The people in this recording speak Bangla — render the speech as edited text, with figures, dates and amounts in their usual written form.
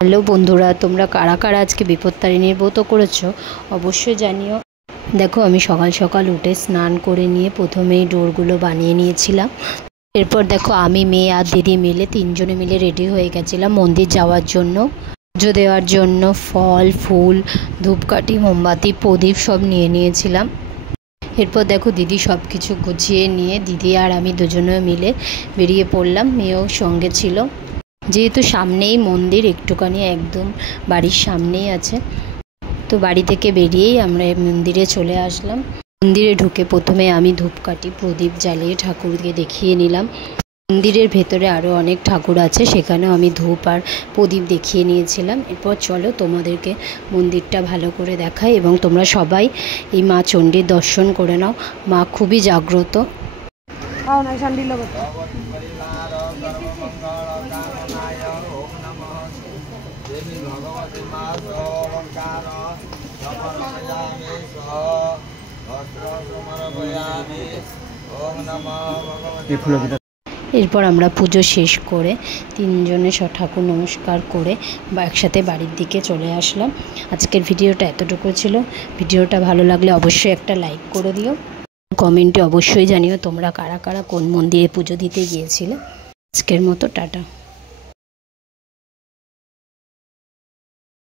হ্যালো বন্ধুরা, তোমরা কারা কারা আজকে বিপত্তারিণীর ব্রত করেছো অবশ্যই জানিও। দেখো, আমি সকাল সকাল উঠে স্নান করে নিয়ে প্রথমেই ডোরগুলো বানিয়ে নিয়েছিলাম। এরপর দেখো, আমি মেয়ে আর দিদি মিলে তিনজনে মিলে রেডি হয়ে গেছিলাম মন্দির যাওয়ার জন্য। পুজো দেওয়ার জন্য ফল, ফুল, ধূপকাঠি, মোমবাতি, প্রদীপ সব নিয়ে নিয়েছিলাম। এরপর দেখো, দিদি সব কিছু গুছিয়ে নিয়ে দিদি আর আমি দুজনে মিলে বেরিয়ে পড়লাম। মেয়েও সঙ্গে ছিল। যেহেতু সামনেই মন্দির, একটুখানি একদম বাড়ির সামনেই আছে, তো বাড়ি থেকে বেরিয়েই আমরা মন্দিরে চলে আসলাম। মন্দিরে ঢুকে প্রথমে আমি ধূপকাঠি প্রদীপ জ্বালিয়ে ঠাকুরকে দেখিয়ে নিলাম। মন্দিরের ভেতরে আরও অনেক ঠাকুর আছে, সেখানেও আমি ধূপ আর প্রদীপ দেখিয়ে নিয়েছিলাম। এরপর চলো তোমাদেরকে মন্দিরটা ভালো করে দেখাই এবং তোমরা সবাই এই মা চণ্ডীর দর্শন করে নাও। মা খুবই জাগ্রত। এরপর আমরা পুজো শেষ করে তিনজনে ঠাকুর নমস্কার করে বা একসাথে বাড়ির দিকে চলে আসলাম। আজকের ভিডিওটা এতটুকু ছিল। ভিডিওটা ভালো লাগলে অবশ্যই একটা লাইক করে দিও। কমেন্টে অবশ্যই জানিও তোমরা কারা কারা কোন মন্দিরে পুজো দিতে গিয়েছিলে। আজকের মতো টাটা।